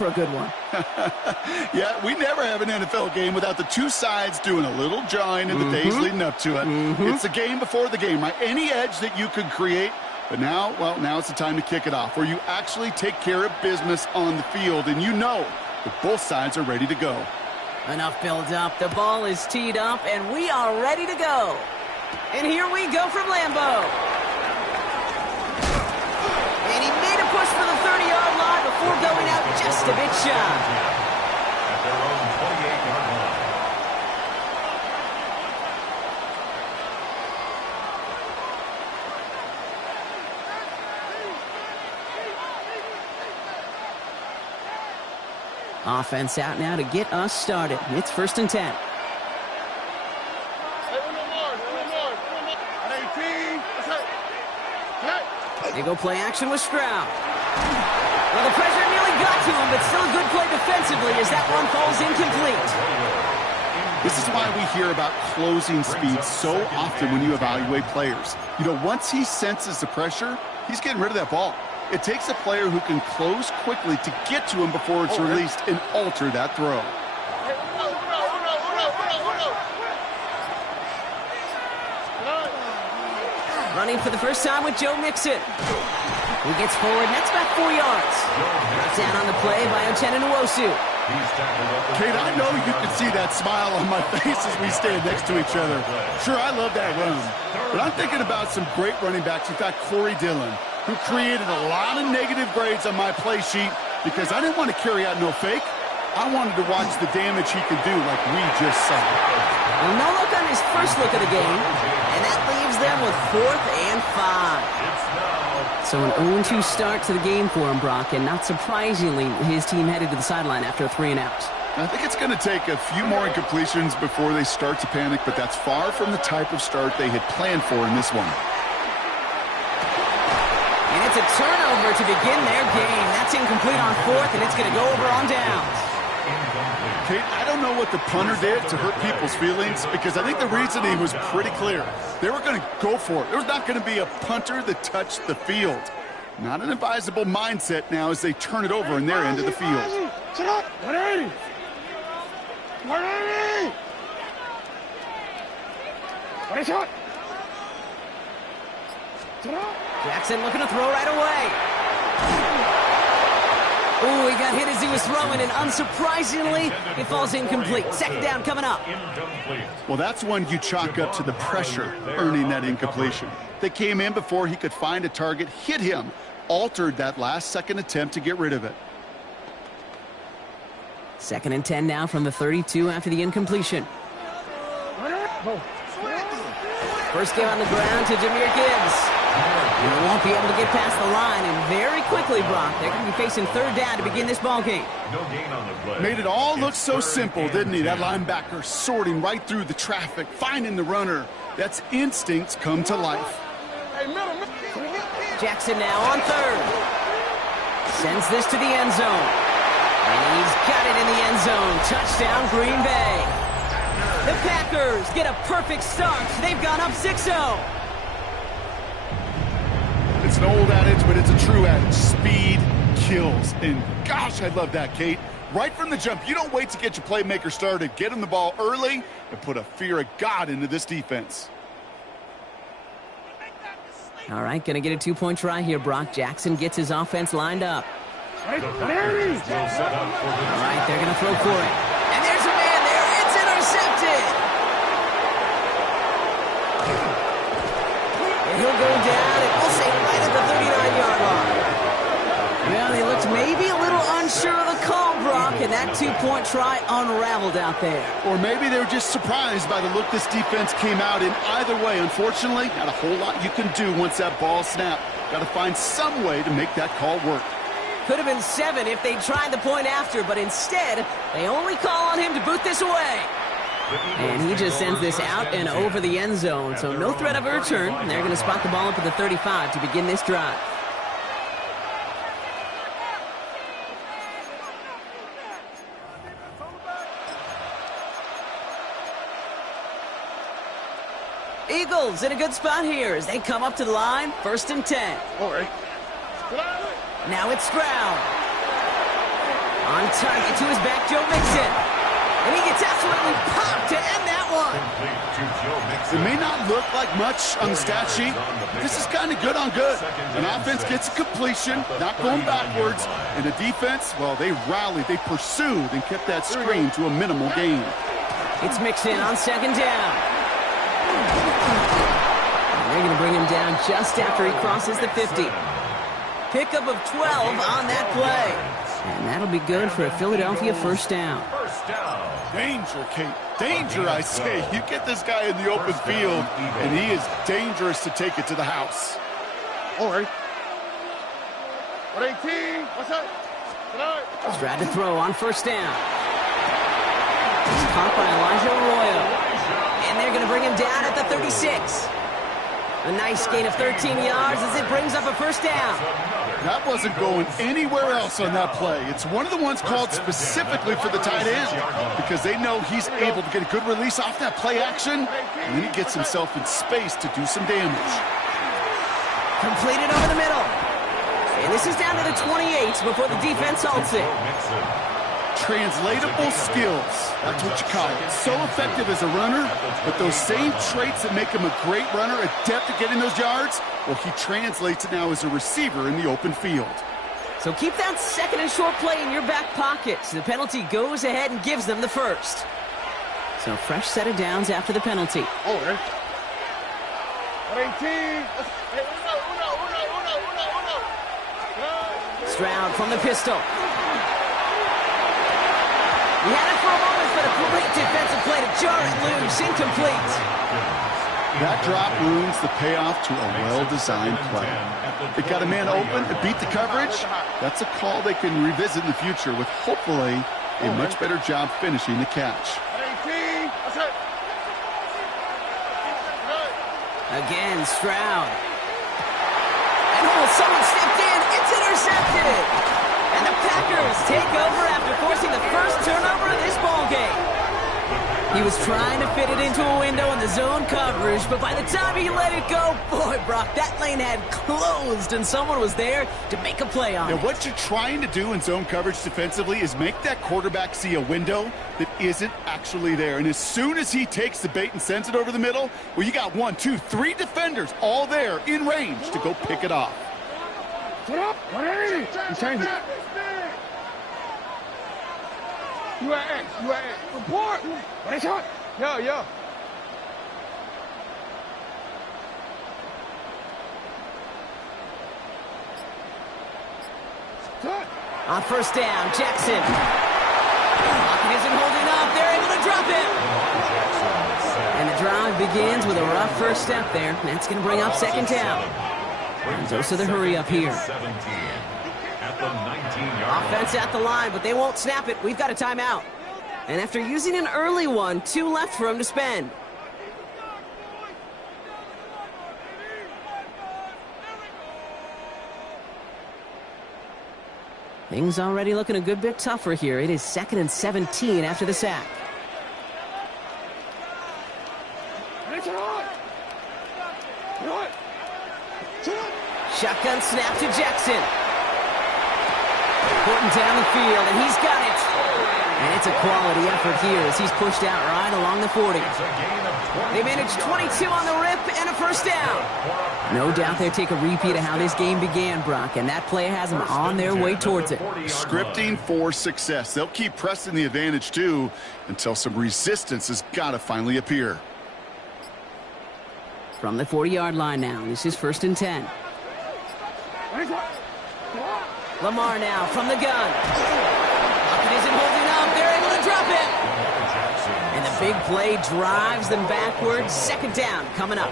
for a good one. Yeah, we never have an NFL game without the two sides doing a little jawing in the days leading up to it. It's the game before the game, right? Any edge that you could create. But now, well, now it's the time to kick it off, where you actually take care of business on the field, and you know that both sides are ready to go. Enough build-up. The ball is teed up, and we are ready to go. And here we go from Lambeau. And he made a push for the 30-yard line before going out just a bit shy. At their own 28-yard line. Offense out now to get us started. It's 1st and 10. They go play action with Stroud. Well, the pressure nearly got to him, but still a good play defensively as that one falls incomplete. This is why we hear about closing speed so often when you evaluate players. You know, once he senses the pressure, he's getting rid of that ball. It takes a player who can close quickly to get to him before it's released and alter that throw. Running for the first time with Joe Mixon. He gets forward, and that's about 4 yards. Brought down on the play by Uchenna Nwosu. Kate, I know you can see that smile on my face as we stand next to each other. Sure, I love that run. But I'm thinking about some great running backs. In fact, Corey Dillon, who created a lot of negative grades on my play sheet because I didn't want to carry out no fake. I wanted to watch the damage he could do like we just saw. Well, no look on his first look of the game, and that leaves them with 4th and 5. So an 0-2 start to the game for him, Brock, and not surprisingly, his team headed to the sideline after a 3-and-out. I think it's going to take a few more incompletions before they start to panic, but that's far from the type of start they had planned for in this one. And it's a turnover to begin their game. That's incomplete on 4th, and it's going to go over on downs. Kate, I don't know what the punter did to hurt people's feelings because I think the reasoning was pretty clear. They were going to go for it. There was not going to be a punter that touched the field. Not an advisable mindset now as they turn it over in their end of the field. Jackson looking to throw right away. Ooh, he got hit as he was throwing, and unsurprisingly, it falls incomplete. 2nd down coming up. Well, that's one you chalk up to the pressure earning that incompletion. They came in before he could find a target, hit him, altered that last-second attempt to get rid of it. 2nd and 10 now from the 32 after the incompletion. First game on the ground to Jahmyr Gibbs. They won't be able to get past the line, and very quickly, Brock, they're going to be facing 3rd down to begin this ball game. No gain on the play. Made it all look so simple, didn't he? That linebacker sorting right through the traffic, finding the runner. That's instincts come to life. Jackson now on 3rd. Sends this to the end zone. And he's got it in the end zone. Touchdown, Green Bay. The Packers get a perfect start. They've gone up 6-0. It's an old adage, but it's a true adage. Speed kills. And gosh, I love that, Kate. Right from the jump, you don't wait to get your playmaker started. Get him the ball early and put a fear of God into this defense. All right, going to get a 2-point try here, Brock. Jackson gets his offense lined up. All right, they're going to throw for it. And there's a man there. It's intercepted. And he'll go down, and we'll say right at the 39-yard line. Well, they looked maybe a little unsure of the call, Brock, and that 2-point try unraveled out there. Or maybe they were just surprised by the look this defense came out in. Either way, unfortunately, not a whole lot you can do once that ball snapped. Got to find some way to make that call work. Could have been 7 if they tried the point after, but instead, they only call on him to boot this away. And he just sends this out and over the end zone, so no threat of a return. And they're going to spot the ball up at the 35 to begin this drive. Eagles in a good spot here as they come up to the line, 1st and 10. All right. Now it's Stroud. On target to his back, Joe Mixon. And he gets absolutely popped to end that one. It may not look like much on the stat sheet, but this is kind of good on good. An offense gets a completion, not going backwards, and the defense, well, they rallied, they pursued, and kept that screen to a minimal gain. It's Mixon on second down. And they're going to bring him down just after he crosses the 50. Pickup of 12 on that play. And that'll be good for a Philadelphia first down. Danger, Kate. Danger, I say. You get this guy in the open field, and he is dangerous to take it to the house. All right. 118. What's up? Stroud to throw on first down. He's caught by Elijah Arroyo. And they're going to bring him down at the 36. A nice gain of 13 yards as it brings up a first down. That wasn't going anywhere else on that play. It's one of the ones called specifically for the tight end because they know he's able to get a good release off that play action, and then he gets himself in space to do some damage. Completed over the middle. And this is down to the 28 before the defense halts it. Translatable skills. That's what you call it. So effective as a runner, but those same traits that make him a great runner, adept at getting those yards, well, he translates it now as a receiver in the open field. So keep that second and short play in your back pocket. So the penalty goes ahead and gives them the first. So fresh set of downs after the penalty. All right. 118. Stroud from the pistol. He had it for a moment, but a great defensive play to jar it loose. Incomplete. That drop ruins the payoff to a well-designed play. They got a man open to beat the coverage. That's a call they can revisit in the future with hopefully a much better job finishing the catch. Again, Stroud. And someone stepped in. It's intercepted. And the Packers take over after forcing the first turnover of this ballgame. He was trying to fit it into a window in the zone coverage, but by the time he let it go, boy, Brock, that lane had closed, and someone was there to make a play on it. Now, what you're trying to do in zone coverage defensively is make that quarterback see a window that isn't actually there. And as soon as he takes the bait and sends it over the middle, well, you got 1, 2, 3 defenders all there in range to go pick it off. Get up! 180! You change it. You at X. Report! What is it? Yo. On first down, Jackson. Lockett isn't holding up. They're able to drop it. And the drive begins with a rough first step there. That's going to bring up second down. And dose of the hurry up here. Offense at the line, but they won't snap it. We've got a timeout. And after using an early one, 2 left for him to spend. Things already looking a good bit tougher here. It is 2nd and 17 after the sack. Shotgun snap to Jackson. Porting down the field, and he's got it. And it's a quality effort here as he's pushed out right along the 40. They managed 22 on the rip and a first down. No doubt they'll take a repeat of how this game began, Brock, and that play has them on their way towards it. Scripting for success. They'll keep pressing the advantage, too, until some resistance has got to finally appear. From the 40-yard line now, this is 1st and 10. Lamar now from the gun. Lockett isn't holding up. They're able to drop it. And the big play drives them backwards. 2nd down coming up.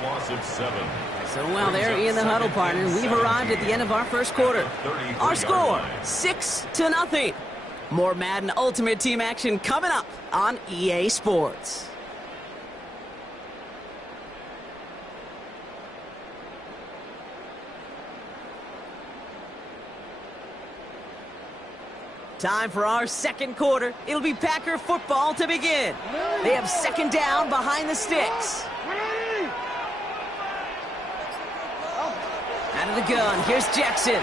So while they're in the huddle, partner, we've arrived at the end of our first quarter. Our score, 6-0. More Madden Ultimate Team action coming up on EA Sports. Time for our second quarter. It'll be Packer football to begin. They have 2nd down behind the sticks. Out of the gun, here's Jackson.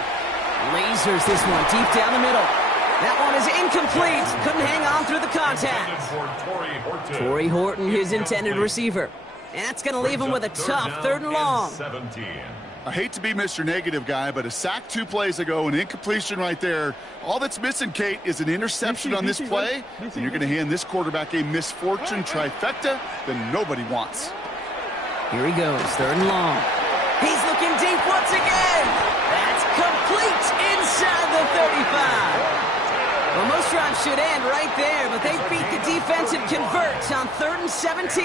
Lasers this one deep down the middle. That one is incomplete. Couldn't hang on through the contact. Torrey Horton, his intended receiver. And that's going to leave him with a tough 3rd and long. I hate to be Mr. Negative guy, but a sack 2 plays ago, an incompletion right there. All that's missing, Kate, is an interception on this play, and you're going to hand this quarterback a misfortune trifecta that nobody wants. Here he goes, 3rd and long. He's looking deep once again. That's complete inside the 35. Well, most drives should end right there, but they beat the defense and convert on 3rd and 17.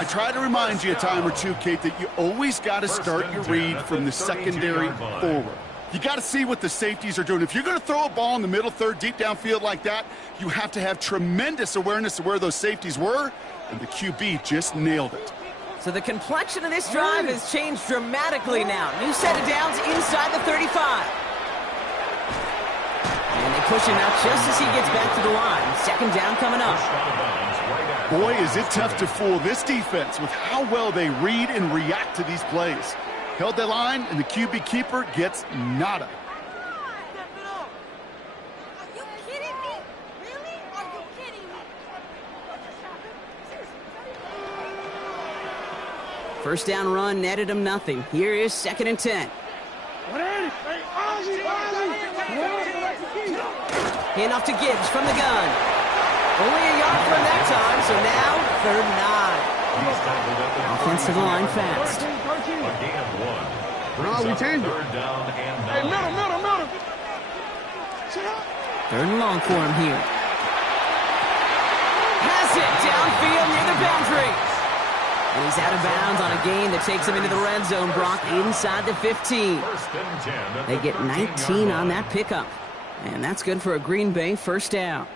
I try to remind you a time or two, Kate, that you always got to start your read from the secondary forward. You got to see what the safeties are doing. If you're going to throw a ball in the middle third, deep downfield like that, you have to have tremendous awareness of where those safeties were, and the QB just nailed it. So the complexion of this drive has changed dramatically now. New set of downs inside the 35. And they push him out just as he gets back to the line. 2nd down coming up. Boy, is it tough to fool this defense with how well they read and react to these plays. Held the line, and the QB keeper gets nada. Are you kidding me? Really? Are you kidding me? What just happened? Seriously. First down run netted him nothing. Here is 2nd and 10. Handoff to Gibbs from the gun. Only a yard from that time, so now 3rd and 9. Offense to the line fast. No, we changed it. Hey, middle. 3rd and long for him here. Has it downfield near the boundary. And he's out of bounds on a gain that takes him into the red zone, Brock, inside the 15. They get 19 on that pickup. And that's good for a Green Bay 1st down.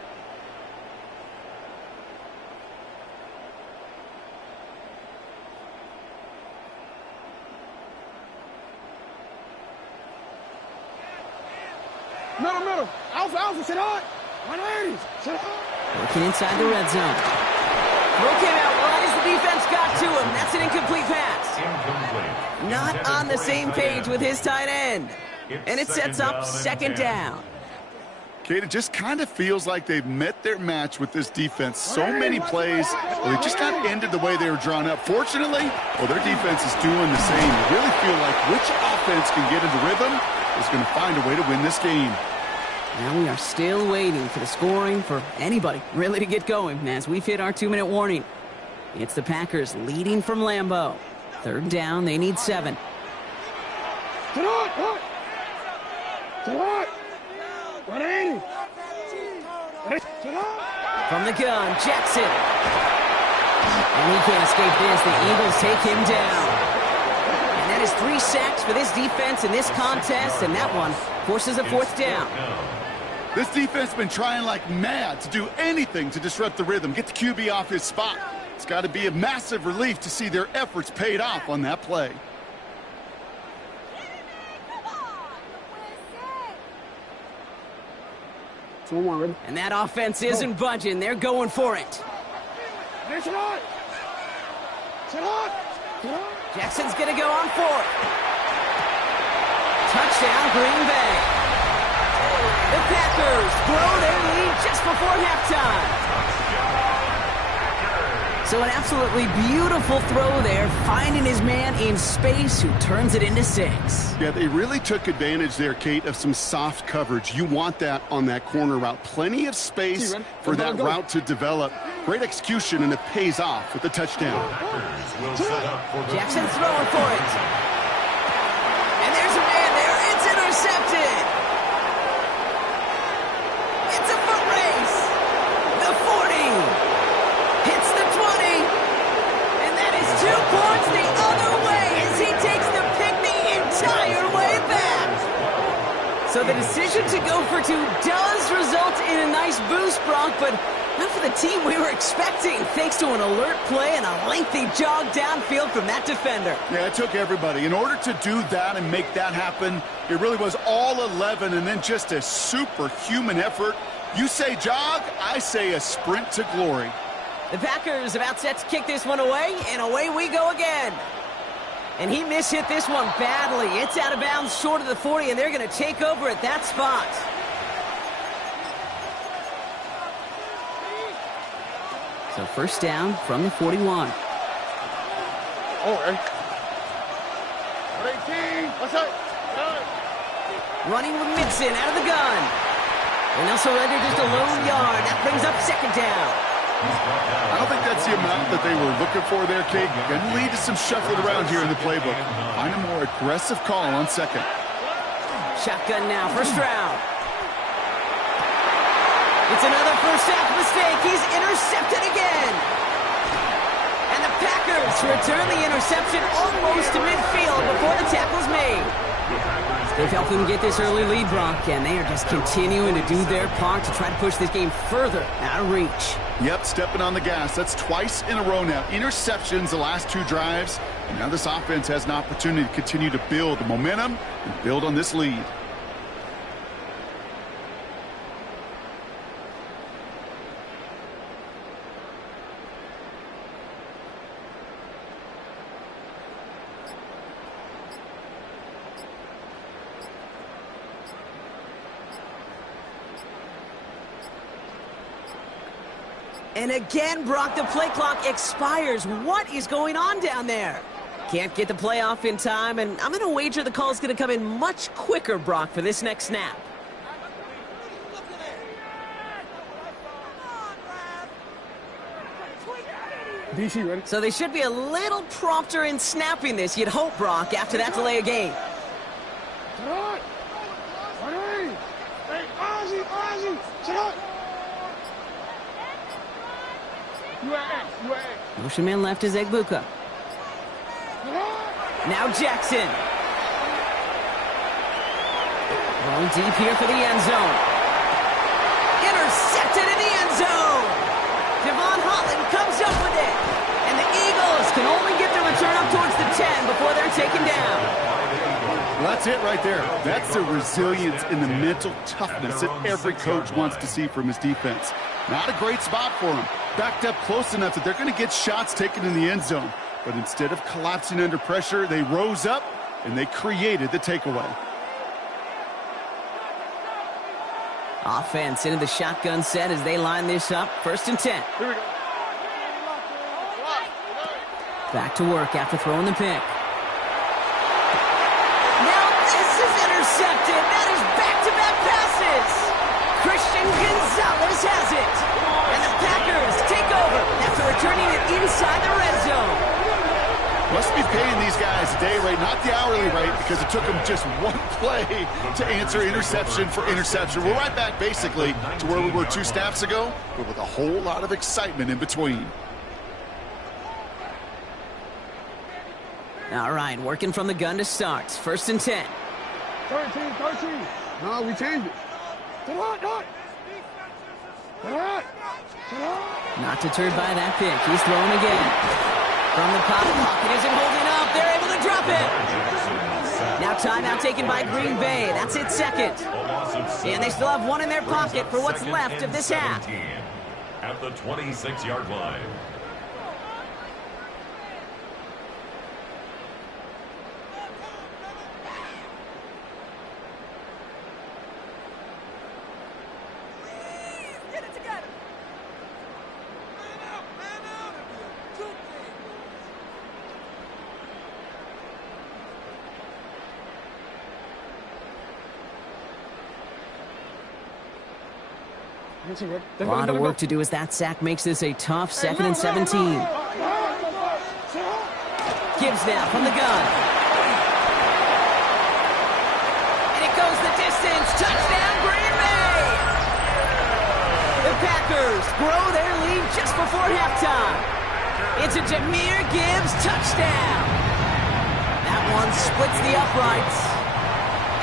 Middle. Alpha, sit on. 180. Sit on. Working inside the red zone. Throw came out right as the defense got to him. That's an incomplete pass. Not on the same page with his tight end. And it sets up 2nd down. Kate, it just kind of feels like they've met their match with this defense. So many plays, they just not ended the way they were drawn up. Fortunately, well, their defense is doing the same. You really feel like which offense can get into rhythm is going to find a way to win this game. Now we are still waiting for the scoring for anybody really to get going as we've hit our 2-minute warning. It's the Packers leading from Lambeau. 3rd down, they need 7. Sit on. 180. From the gun, Jackson. And he can't escape this. The Eagles take him down. And that is 3 sacks for this defense in this contest, and that one forces a 4th down. This defense has been trying like mad to do anything to disrupt the rhythm, get the QB off his spot. It's got to be a massive relief to see their efforts paid off on that play. And that offense isn't budging. They're going for it. Jackson's going to go on 4th. Touchdown, Green Bay. The Packers blow their lead just before halftime. So an absolutely beautiful throw there, finding his man in space who turns it into 6. Yeah, they really took advantage there, Kate, of some soft coverage. You want that on that corner route. Plenty of space for that route to develop. Great execution, and it pays off with the touchdown. Jackson's throwing for it. And there's a man there. It's intercepted. It's a foot race. The 40. Hits the 20. And that is 2 points the other way as he takes the pick the entire way back. So the decision to go for 2 does result in a nice boost, Brock, but not for the team we were expecting, thanks to an alert play and a lengthy jog downfield from that defender. Yeah, it took everybody. In order to do that and make that happen, it really was all 11 and then just a superhuman effort. You say jog, I say a sprint to glory. The Packers about set to kick this one away, and away we go again. And he mishit this one badly. It's out of bounds short of the 40, and they're going to take over at that spot. So first down from the 41. Oh, hey. 18. What's up? Running with Mixon out of the gun. And they'll surrender just a lone yard. That brings up second down. I don't think that's the amount that they were looking for there, Kate. Going to lead to some shuffling around here in the playbook. Find a more aggressive call on second. Shotgun now, first round. It's another first half mistake. He's intercepted again. And the Packers return the interception almost to midfield before the tackle's made. They've helped them get this early lead, Brock, and they are just continuing to do their part to try to push this game further out of reach. Yep, stepping on the gas. That's twice in a row now. Interceptions the last two drives, and now this offense has an opportunity to continue to build the momentum and build on this lead. And again, Brock, the play clock expires. What is going on down there? Can't get the play off in time, and I'm going to wager the call is going to come in much quicker, Brock, for this next snap. DC, ready? So they should be a little prompter in snapping this, you'd hope, Brock, after that delay of game. Hey, Ozzy, sit up. Motion man left is Egbuka. Now Jackson. Rolling deep here for the end zone. Intercepted in the end zone. Devon Holland comes up with it. And the Eagles can only get the return up towards the 10 before they're taken down. Well, that's it right there. That's the resilience and the mental toughness that every coach wants to see from his defense. Not a great spot for him. Backed up close enough that they're going to get shots taken in the end zone. But instead of collapsing under pressure, they rose up and they created the takeaway. Offense into the shotgun set as they line this up. First and 10. Here we go. Back to work after throwing the pick. Now this is intercepted. That is back-to-back passes. Christian Gonzalez has it. And the Packers take over after returning it inside the red zone. Must be paying these guys a day rate, not the hourly rate, because it took them just one play to answer interception for interception. We're right back basically to where we were 2 snaps ago, but with a whole lot of excitement in between. All right, working from the gun to start. First and 10. 13. No, we changed it. Not deterred by that pick. He's throwing again. From the pocket isn't holding up. They're able to drop it. Now timeout taken by Green Bay. That's it, second. And they still have one in their pocket for what's left of this half. At the 26-yard line. A lot of work to do as that sack makes this a tough 2nd and 17. Gibbs now from the gun. And it goes the distance. Touchdown, Green Bay! The Packers grow their lead just before halftime. It's a Jahmyr Gibbs touchdown. That one splits the uprights.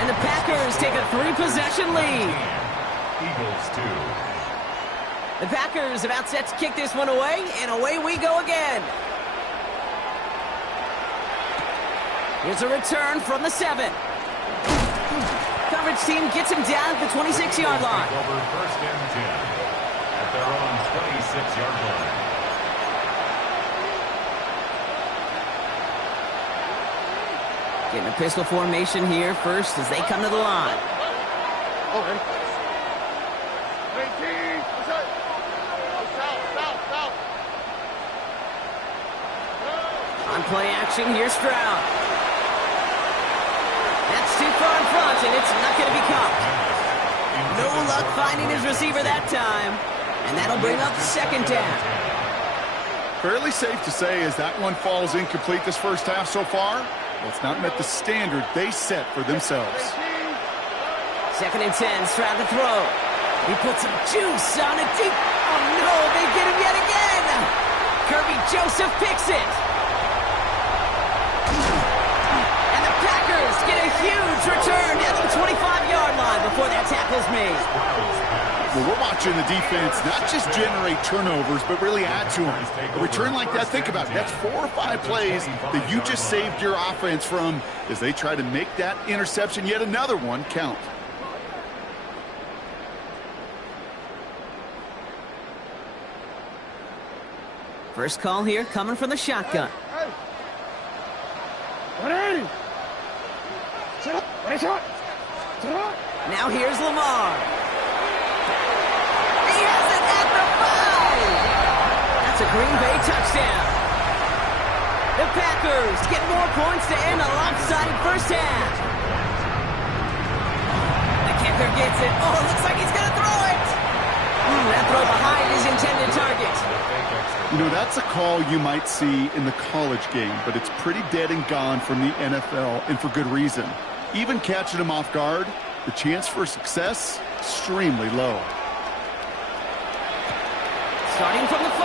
And the Packers take a 3-possession lead. Eagles 2. The Packers about set to kick this one away, and away we go again. Here's a return from the 7. Coverage team gets him down at the 26-yard line. Over first and 10 at their own 26-yard line. Getting a pistol formation here first as they come to the line. Okay. 18. What's up? South. play action. Here's Stroud. That's too far in front, and it's not going to be caught. No luck finding his receiver that time. And that'll bring up second down. Fairly safe to say as that one falls incomplete this first half so far. Well, it's not met the standard they set for themselves. Second and 10, Stroud to throw. He puts some juice on it deep. Oh no, they get him yet again. Kirby Joseph picks it. And the Packers get a huge return at the 25-yard line before that tackle's made. Well, we're watching the defense not just generate turnovers, but really add to them. A return like that, think about it. That's 4 or 5 plays that you just saved your offense from as they try to make that interception, yet another one, count. First call here coming from the shotgun. Now here's Lamar. He has it at the 5. That's a Green Bay touchdown. The Packers get more points to end a lopsided first half. The kicker gets it. Oh, it looks like he's going to throw it. That throw behind his intended target. You know, that's a call you might see in the college game, but it's pretty dead and gone from the NFL, and for good reason. Even catching him off guard, the chance for success, extremely low. Starting from the 5.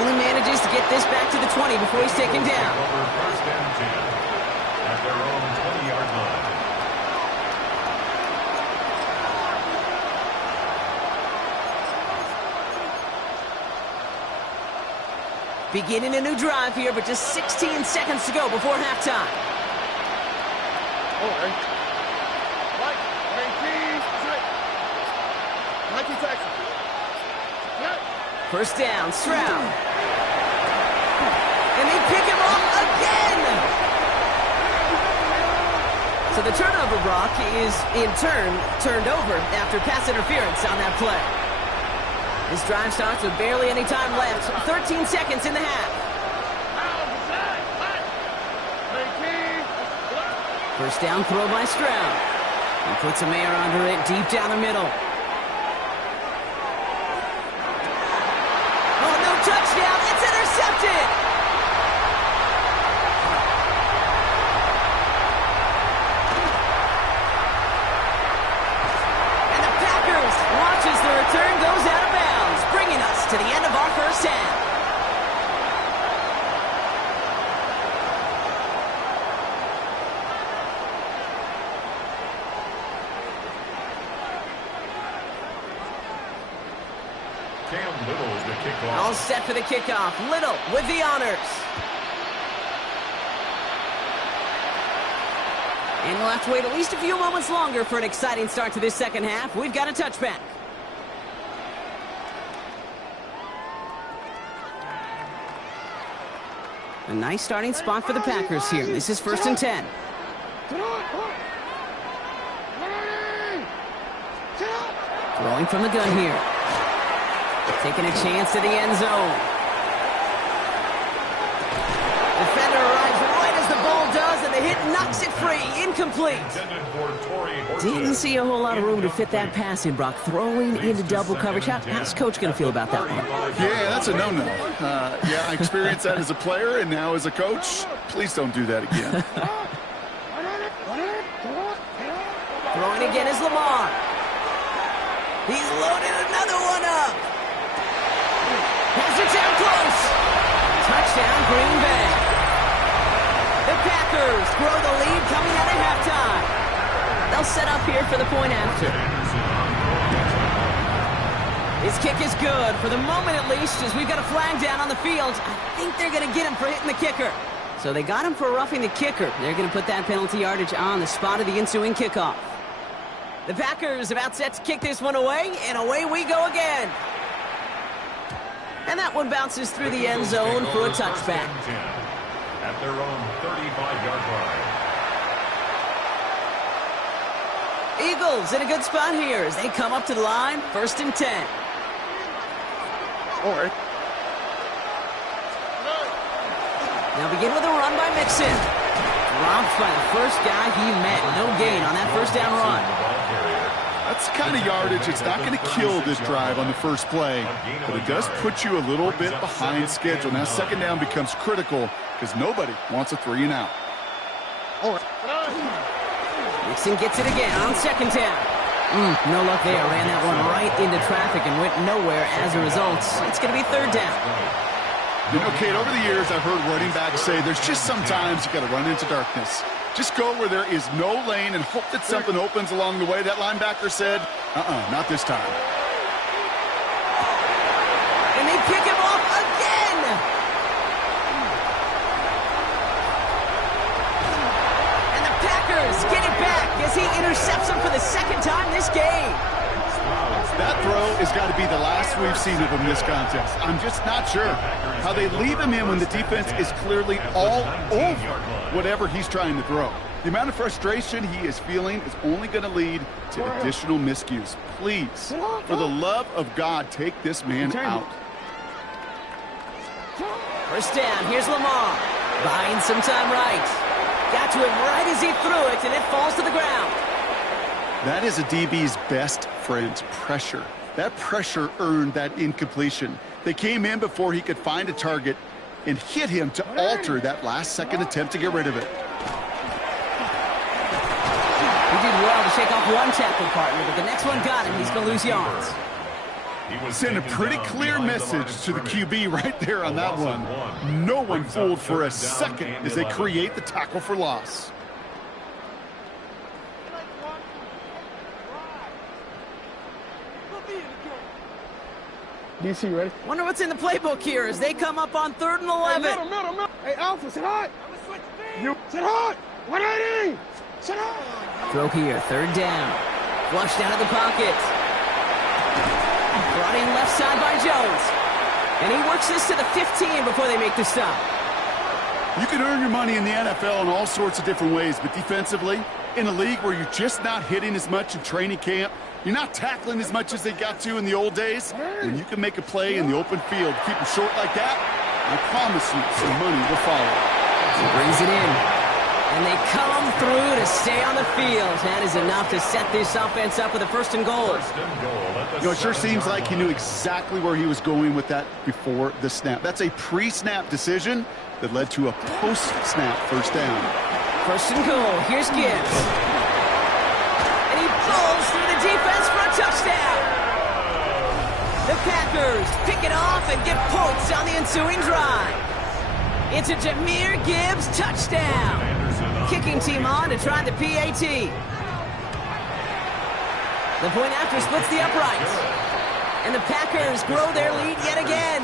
Only manages to get this back to the 20 before he's taken down. First and 10 at their own 20-yard line. Beginning a new drive here, but just 16 seconds to go before halftime. First down, Stroud. And they pick him off again! So the turnover block is, in turn, turned over after pass interference on that play. This drive starts with barely any time left. 13 seconds in the half. First down throw by Stroud. He puts a man under it deep down the middle. Oh, no touchdown. It's intercepted. And the Packers watches the return goes out of bounds, bringing us to the end of our first half. All set for the kickoff. Little with the honors. And we'll have to wait at least a few moments longer for an exciting start to this second half. We've got a touchback. A nice starting spot for the Packers here. This is first and 10. Throwing from the gun here. Taking a chance to the end zone. Defender arrives right as the ball does, and the hit knocks it free. Incomplete. Didn't see a whole lot of room to fit that pass in, Brock. Throwing into double coverage. How's Coach going to feel about that one? Yeah, that's a no-no. Yeah, I experienced that as a player, and now as a coach, please don't do that again. Throwing again is Lamar. He's loaded another one up. Has it down close. Touchdown, Green Bay. The Packers grow the lead coming out of halftime. They'll set up here for the point after. His kick is good, for the moment at least, as we've got a flag down on the field. I think they're going to get him for hitting the kicker. So they got him for roughing the kicker. They're going to put that penalty yardage on the spot of the ensuing kickoff. The Packers about set to kick this one away, and away we go again. And that one bounces through the end zone for a touchback. At their own 35-yard line. Eagles in a good spot here as they come up to the line, first and 10. All right. They'll begin with a run by Mixon. Dropped by the first guy he met. No gain on that first down run. That's the kind of yardage. It's not going to kill this drive on the first play, but it does put you a little bit behind schedule. Now second down becomes critical because nobody wants a 3 and out. Mixon gets it again on second down. No luck there. Ran that one right into traffic and went nowhere as a result. It's going to be third down. You know, Kate, over the years I've heard running backs say there's just sometimes you got to run into darkness. Just go where there is no lane and hope that something opens along the way. That linebacker said, not this time. And they pick him off again. And the Packers get it back as he intercepts him for the second time this game. That throw has got to be the last we've seen of him this contest. I'm just not sure how they leave him in when the defense is clearly all over whatever he's trying to throw. The amount of frustration he is feeling is only going to lead to additional miscues. Please, for the love of God, take this man out. First down, here's Lamar. Buying some time right. Got to him right as he threw it, and it falls to the ground. That is a DB's best friend, pressure. That pressure earned that incompletion. They came in before he could find a target and hit him to alter that last-second attempt to get rid of it. He did well to shake off one tackle partner, but the next one got him. He's going to lose yards. Send a pretty clear message to the QB right there on that one. No one fooled for a second as they create the tackle for loss. DC, ready? Wonder what's in the playbook here as they come up on 3rd and 11. Middle. Hey, Alpha, sit hot. You sit hot. 180. Sit hot. Throw here, 3rd down. Flushed out of the pocket. Brought in left side by Jones. And he works this to the 15 before they make the stop. You can earn your money in the NFL in all sorts of different ways, but defensively, in a league where you're just not hitting as much in training camp, you're not tackling as much as they got to in the old days, when you can make a play in the open field, keep them short like that, I promise you some money will follow. He brings it in. And they come through to stay on the field. That is enough to set this offense up with a 1st and goal. You know, it sure seems like he knew exactly where he was going with that before the snap. That's a pre-snap decision that led to a post-snap 1st down. 1st and goal. Here's Gibbs. And he pulls through the defense for a touchdown. The Packers pick it off and get points on the ensuing drive. It's a Jahmyr Gibbs touchdown. Kicking team on to try the PAT. The point after splits the uprights. And the Packers grow their lead yet again.